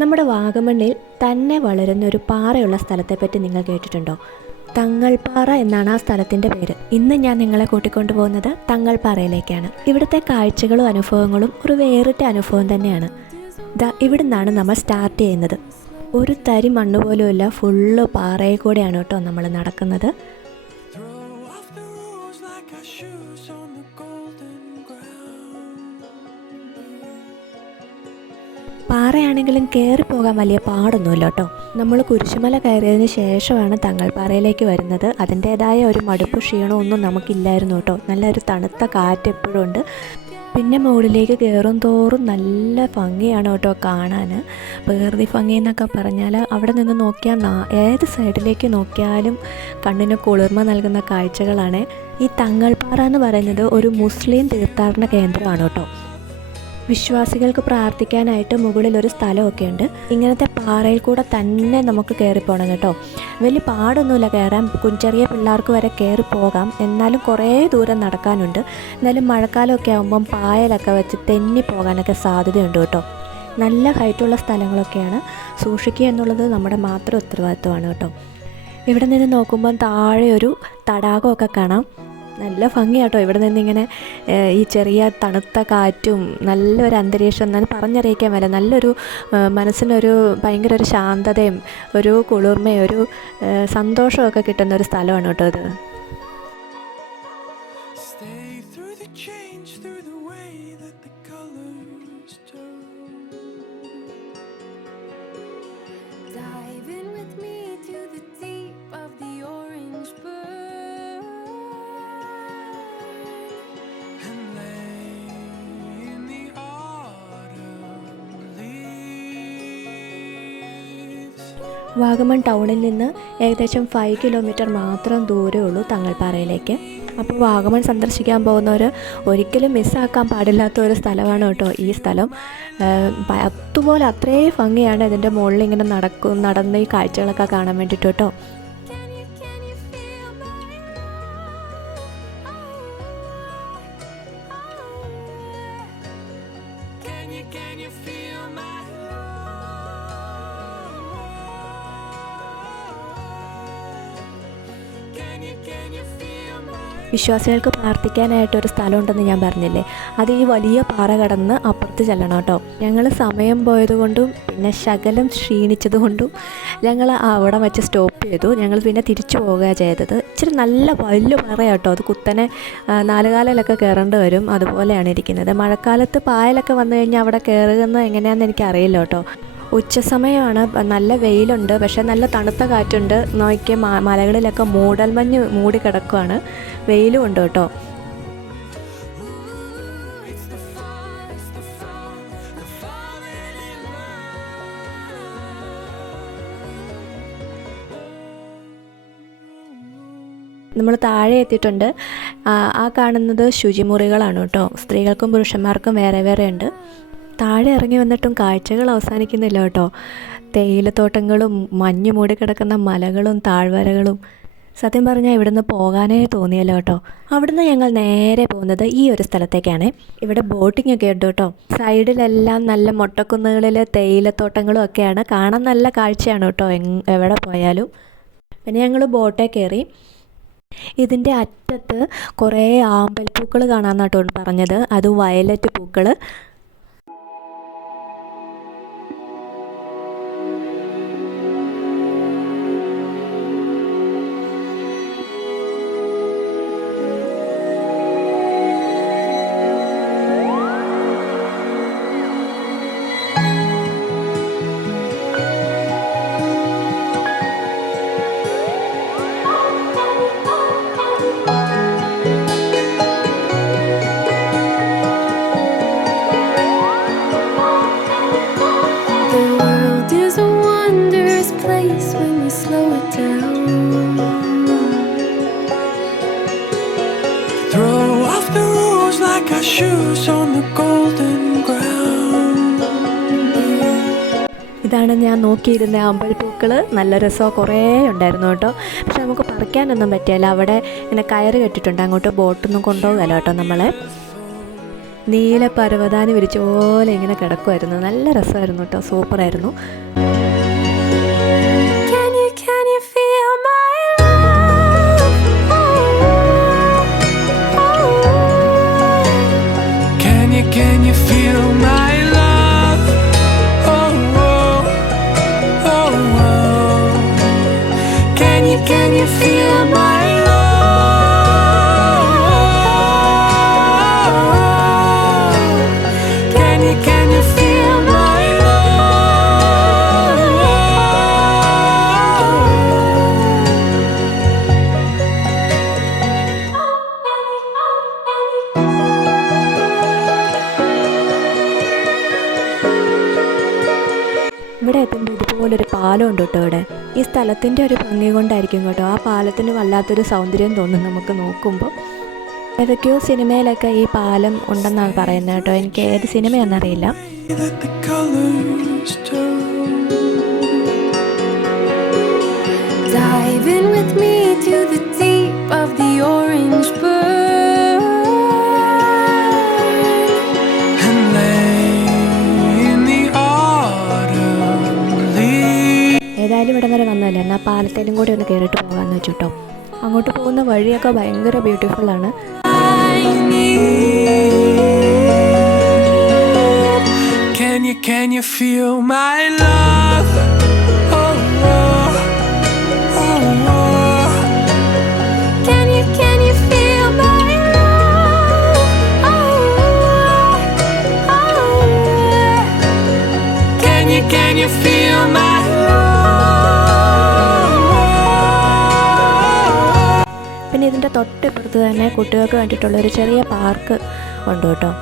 നമ്മുടെ വാഗമണ്ണിൽ തന്നെ വളരുന്ന ഒരു പാറയുള്ള സ്ഥലത്തെപ്പറ്റി നിങ്ങൾ കേട്ടിട്ടുണ്ടോ? തങ്ങൾപ്പാറ എന്നാണ് ആ സ്ഥലത്തിൻ്റെ പേര്. ഇന്ന് ഞാൻ നിങ്ങളെ കൂട്ടിക്കൊണ്ടുപോകുന്നത് തങ്ങൾപ്പാറയിലേക്കാണ്. ഇവിടുത്തെ കാഴ്ചകളും അനുഭവങ്ങളും ഒരു വേറിട്ട അനുഭവം തന്നെയാണ്. ഇവിടെ നിന്നാണ് നമ്മൾ സ്റ്റാർട്ട് ചെയ്യുന്നത്. ഒരു തരി മണ്ണ് പോലുമില്ല, ഫുള്ള് പാറയിൽ കൂടെയാണ് കേട്ടോ നമ്മൾ നടക്കുന്നത്. പാറയാണെങ്കിലും കയറിപ്പോകാൻ വലിയ പാടൊന്നുമില്ല കേട്ടോ. നമ്മൾ കുരിശുമല കയറിയതിന് ശേഷമാണ് തങ്ങൾപ്പാറയിലേക്ക് വരുന്നത്. അതിൻ്റേതായ ഒരു മടുപ്പ് ക്ഷീണമൊന്നും നമുക്കില്ലായിരുന്നു കേട്ടോ. നല്ലൊരു തണുത്ത കാറ്റ് എപ്പോഴും ഉണ്ട്. പിന്നെ മുകളിലേക്ക് കയറും തോറും നല്ല ഭംഗിയാണ് കേട്ടോ കാണാൻ. പ്രകൃതി ഭംഗി എന്നൊക്കെ പറഞ്ഞാൽ അവിടെ നിന്ന് നോക്കിയാൽ ഏത് സൈഡിലേക്ക് നോക്കിയാലും കണ്ണിന് കുളിർമ നൽകുന്ന കാഴ്ചകളാണ്. ഈ തങ്ങൾപ്പാറ എന്ന് പറയുന്നത് ഒരു മുസ്ലിം തീർത്ഥാടന കേന്ദ്രമാണ് കേട്ടോ. വിശ്വാസികൾക്ക് പ്രാർത്ഥിക്കാനായിട്ട് മുകളിലൊരു സ്ഥലമൊക്കെ ഉണ്ട്. ഇങ്ങനത്തെ പാറയിൽ കൂടെ തന്നെ നമുക്ക് കയറിപ്പോകണം കേട്ടോ. വലിയ പാടൊന്നുമില്ല കയറാൻ, ചെറിയ പിള്ളേർക്ക് വരെ കയറി പോകാം. എന്നാലും കുറേ ദൂരം നടക്കാനുണ്ട്. എന്നാലും മഴക്കാലമൊക്കെ ആകുമ്പം പായലൊക്കെ വെച്ച് തെന്നി പോകാനൊക്കെ സാധ്യതയുണ്ട് കേട്ടോ. നല്ല ഹൈറ്റുള്ള സ്ഥലങ്ങളൊക്കെയാണ്. സൂക്ഷിക്കുക എന്നുള്ളത് നമ്മുടെ മാത്രം ഉത്തരവാദിത്വമാണ് കേട്ടോ. ഇവിടെ നിന്ന് നോക്കുമ്പം താഴെ ഒരു തടാകമൊക്കെ കാണാം. നല്ല ഭംഗിയാട്ടോ. ഇവിടെ നിന്നിങ്ങനെ ഈ ചെറിയ തണുത്ത കാറ്റും നല്ലൊരു അന്തരീക്ഷം എന്നാലും പറഞ്ഞറിയിക്കാൻ മേല. നല്ലൊരു മനസ്സിനൊരു ഭയങ്കര ഒരു ശാന്തതയും ഒരു കുളിർമയും ഒരു സന്തോഷമൊക്കെ കിട്ടുന്ന ഒരു സ്ഥലമാണ് കേട്ടോ ഇത്. വാഗമൺ ടൗണിൽ നിന്ന് ഏകദേശം 5 കിലോമീറ്റർ മാത്രം ദൂരമേ ഉള്ളൂ തങ്ങൾപ്പാറയിലേക്ക്. അപ്പോൾ വാഗമൺ സന്ദർശിക്കാൻ പോകുന്നവർ ഒരിക്കലും മിസ്സാക്കാൻ പാടില്ലാത്ത ഒരു സ്ഥലമാണ് കേട്ടോ ഈ സ്ഥലം. അതുപോലെ അത്രയും ഭംഗിയാണ് ഇതിൻ്റെ മുകളിൽ ഇങ്ങനെ നടന്ന് ഈ കാഴ്ചകളൊക്കെ കാണാൻ വേണ്ടിയിട്ട് കേട്ടോ. വിശ്വാസികൾക്ക് പ്രാർത്ഥിക്കാനായിട്ടൊരു സ്ഥലമുണ്ടെന്ന് ഞാൻ പറഞ്ഞില്ലേ, അത് ഈ വലിയ പാറ കടന്ന് അപ്പുറത്ത് ചെല്ലണം കേട്ടോ. ഞങ്ങൾ സമയം പോയതുകൊണ്ടും പിന്നെ ശകലം ക്ഷീണിച്ചതുകൊണ്ടും ഞങ്ങൾ അവിടെ വെച്ച് സ്റ്റോപ്പ് ചെയ്തു. ഞങ്ങൾ പിന്നെ തിരിച്ചു പോവുകയാണ് ചെയ്തത്. ഇച്ചിരി നല്ല വലിയ പാറയാണ് കേട്ടോ. അത് കുത്തനെ 4 കാലിലൊക്കെ കയറേണ്ടി വരും. അതുപോലെയാണ് ഇരിക്കുന്നത്. മഴക്കാലത്ത് പായലൊക്കെ വന്നു കഴിഞ്ഞാൽ അവിടെ കയറുന്നത് എങ്ങനെയാണെന്ന് എനിക്കറിയില്ല കേട്ടോ. ഉച്ച സമയമാണ്, നല്ല വെയിലുണ്ട്, പക്ഷേ നല്ല തണുത്ത കാറ്റുണ്ട്. നോക്കിയ മലകളിലൊക്കെ മൂടൽമഞ്ഞ് മൂടി കിടക്കുകയാണ്. വെയിലും ഉണ്ട് കേട്ടോ. നമ്മൾ താഴെ എത്തിയിട്ടുണ്ട്. ആ കാണുന്നത് ശുചിമുറികളാണ് കേട്ടോ. സ്ത്രീകൾക്കും പുരുഷന്മാർക്കും വേറെ വേറെ ഉണ്ട്. താഴെ ഇറങ്ങി വന്നിട്ടും കാഴ്ചകൾ അവസാനിക്കുന്നില്ല കേട്ടോ. തേയിലത്തോട്ടങ്ങളും മഞ്ഞ് മൂടി കിടക്കുന്ന മലകളും താഴ്വരകളും. സത്യം പറഞ്ഞാൽ ഇവിടുന്ന് പോകാനേ തോന്നിയല്ലോ കേട്ടോ. അവിടുന്ന് ഞങ്ങൾ നേരെ പോകുന്നത് ഈ ഒരു സ്ഥലത്തേക്കാണ്. ഇവിടെ ബോട്ടിംഗ് ഒക്കെ ഉണ്ട് കേട്ടോ. സൈഡിലെല്ലാം നല്ല മൊട്ടക്കുന്നുകളിൽ തേയിലത്തോട്ടങ്ങളും ഒക്കെയാണ്. കാണാൻ നല്ല കാഴ്ചയാണ് കേട്ടോ എവിടെ പോയാലും. പിന്നെ ഞങ്ങൾ ബോട്ടേ കയറി. ഇതിൻ്റെ അറ്റത്ത് കുറേ ആമ്പൽപ്പൂക്കൾ കാണാമെന്നാട്ടോ പറഞ്ഞത്. അത് വയലറ്റ് പൂക്കൾ. ഇതാണ് ഞാൻ നോക്കിയിരുന്ന അമ്പൽപ്പൂക്കൾ. നല്ല രസമോ കുറേ ഉണ്ടായിരുന്നു കേട്ടോ. പക്ഷെ നമുക്ക് പറിക്കാനൊന്നും പറ്റിയല്ല. അവിടെ ഇങ്ങനെ കയറ് കെട്ടിട്ടുണ്ട്. അങ്ങോട്ട് ബോട്ടൊന്നും കൊണ്ടുപോകുമല്ലോ കേട്ടോ നമ്മളെ. നീല പരവതാനി വിരിച്ച പോലെ ഇങ്ങനെ കിടക്കുമായിരുന്നു. നല്ല രസമായിരുന്നു കേട്ടോ, സൂപ്പറായിരുന്നു. Can you feel my love? Oh, oh, oh, oh. Can you feel my love? Can you feel my love? ഇവിടെ എത്തുമ്പോൾ ഇതുപോലൊരു പാലം ഉണ്ട് കേട്ടോ. ഇവിടെ ഈ സ്ഥലത്തിൻ്റെ ഒരു ഭംഗി കൊണ്ടായിരിക്കും കേട്ടോ ആ പാലത്തിന് വല്ലാത്തൊരു സൗന്ദര്യം തോന്നും നമുക്ക് നോക്കുമ്പോൾ. ഏതൊക്കെയോ സിനിമയിലൊക്കെ ഈ പാലം ഉണ്ടെന്നാണ് പറയുന്നത് കേട്ടോ. എനിക്ക് ഏത് സിനിമയാണെന്നറിയില്ല. Dive in with me to the deep of the orange burn and lay in the autumn leaves. ഏതായാലും ഇവിടം വരെ വന്നതല്ലേ, എന്നാൽ പാലത്തേലും കൂടി ഒന്ന് കയറിയിട്ട് പോകാമെന്ന് വെച്ചിട്ടോ. അങ്ങോട്ട് പോകുന്ന വഴിയൊക്കെ ഭയങ്കര ബ്യൂട്ടിഫുള്ളാണ്. Can you feel my love? Oh, oh, oh, oh. Can you feel my love? Oh, oh, oh. Can you feel my love? പിന്നെ ഇതിൻ്റെ തൊട്ടിപ്പുറത്ത് തന്നെ കുട്ടികൾക്ക് വേണ്ടിയിട്ടുള്ള ഒരു ചെറിയ പാർക്ക് ഉണ്ട് കേട്ടോ.